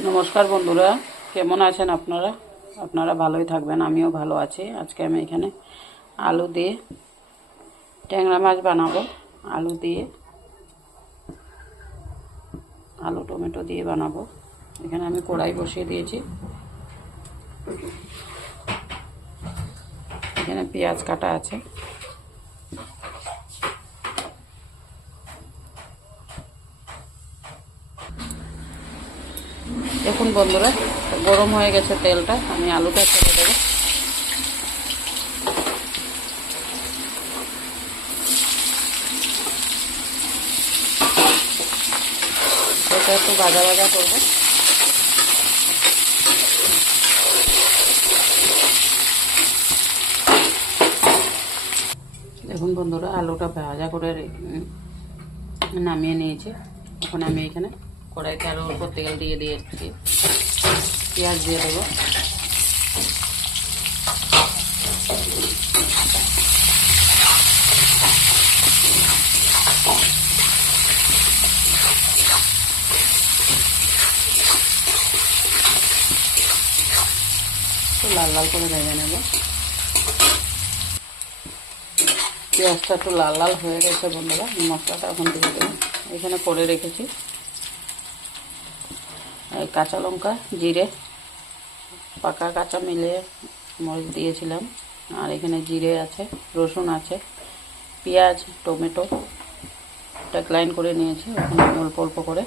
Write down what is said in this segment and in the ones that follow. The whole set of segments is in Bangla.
নমস্কার বন্ধুরা, কেমন আছেন আপনারা? আপনারা ভালোই থাকবেন, আমিও ভালো আছি। আজকে আমি এখানে আলু দিয়ে ট্যাংরা মাছ বানাবো। আলু দিয়ে আলু টমেটো দিয়ে বানাবো। এখানে আমি কড়াই বসিয়ে দিয়েছি। এখানে পেঁয়াজ কাটা আছে। দেখুন বন্ধুরা, গরম হয়ে গেছে তেলটা, আমি আলুটা ছেড়ে দেবো। এটা একটু ভাজা ভাজা করবো। দেখুন বন্ধুরা, আলুটা ভাজা করে নামিয়ে নিয়েছি। এখন আমি এখানে কড়াইতে আরও অল্প তেল দিয়ে দিয়েছি। পেঁয়াজ দিয়ে দেবো। একটু লাল লাল করে ভেজে নেব। পেঁয়াজটা একটু লাল লাল হয়ে গেছে বন্ধুরা, মশলাটা এখন দিয়ে দেবো। এখানে করে রেখেছি কাঁচা লঙ্কা, জিরে, পাকা কাঁচা মিলিয়ে মরিচ দিয়েছিলাম। আর এখানে জিরে আছে, রসুন আছে, পেঁয়াজ, টমেটো এটা গ্রাইন্ড করে নিয়েছি। এখন আমি অল্প অল্প করে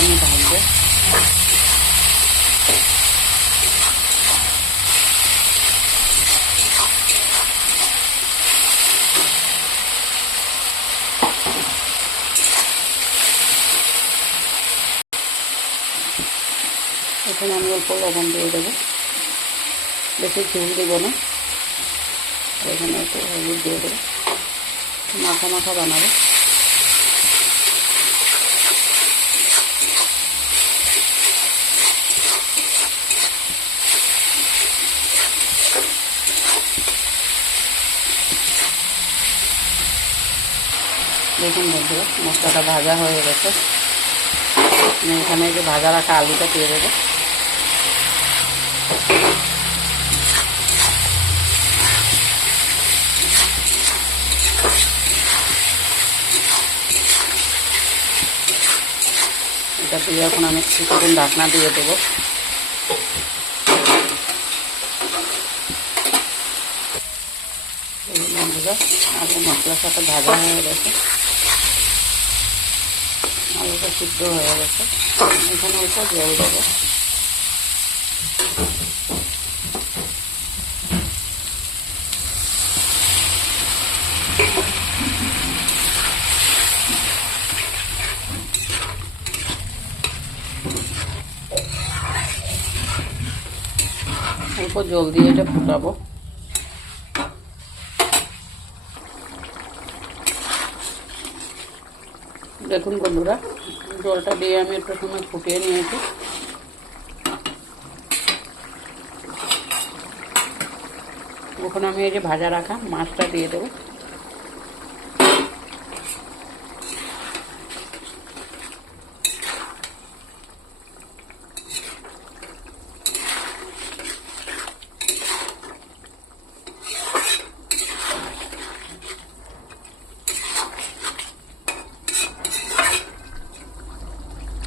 আমি ভাজবো। এখানে আমি অল্প লবণ দিয়ে দেবো, বেশি ঝোল দেবো না। এখানে একটু হলুদ দিয়ে দেবো, মাখা মাখা বানাবো। দেখুন বন্ধুরা, মশলাটা ভাজা হয়ে গেছে। আমি এখানে যে ভাজা রাখা আলুটা দিয়ে দেবো। এটা দিয়ে এখন আমি কিছুক্ষণ ঢাকনা দিয়ে দেবো। বন্ধুরা, আলু মশলার সাথে ভাজা হয়ে গেছে, আলুটা সিদ্ধ হয়ে গেছে। এখানে অল্প জল দেবো। অল্প জল দিয়ে এটা ফুটাবো। দেখুন বন্ধুরা, জলটা দিয়ে আমি একটু সময় ফুটিয়ে নিয়েছি। এখন আমি এই যে ভাজা রাখা মাছটা দিয়ে দেবো।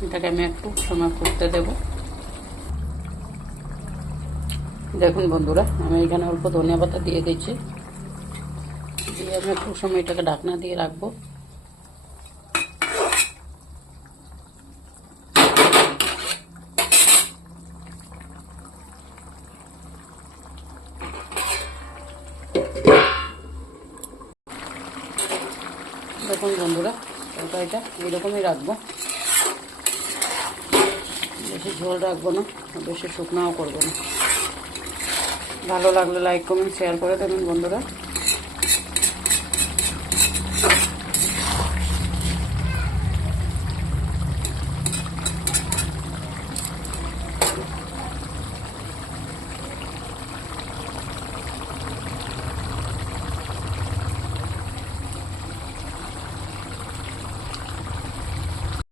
এটাকে আমি একটু সময় ফুটতে দেব। দেখুন বন্ধুরা, আমি এখানে অল্প ধনিয়া পাতা দিয়ে দিচ্ছি। দিয়ে আমি একটু সময় এটাকে ঢাকনা দিয়ে রাখবো। দেখুন বন্ধুরা, তরকারিটা এইরকমই রাখবো, বেশি ঝোল রাখবো না, বেশি শুকনাও করবো না। ভালো লাগলে লাইক কমেন্ট শেয়ার করে দেবেন বন্ধুরা।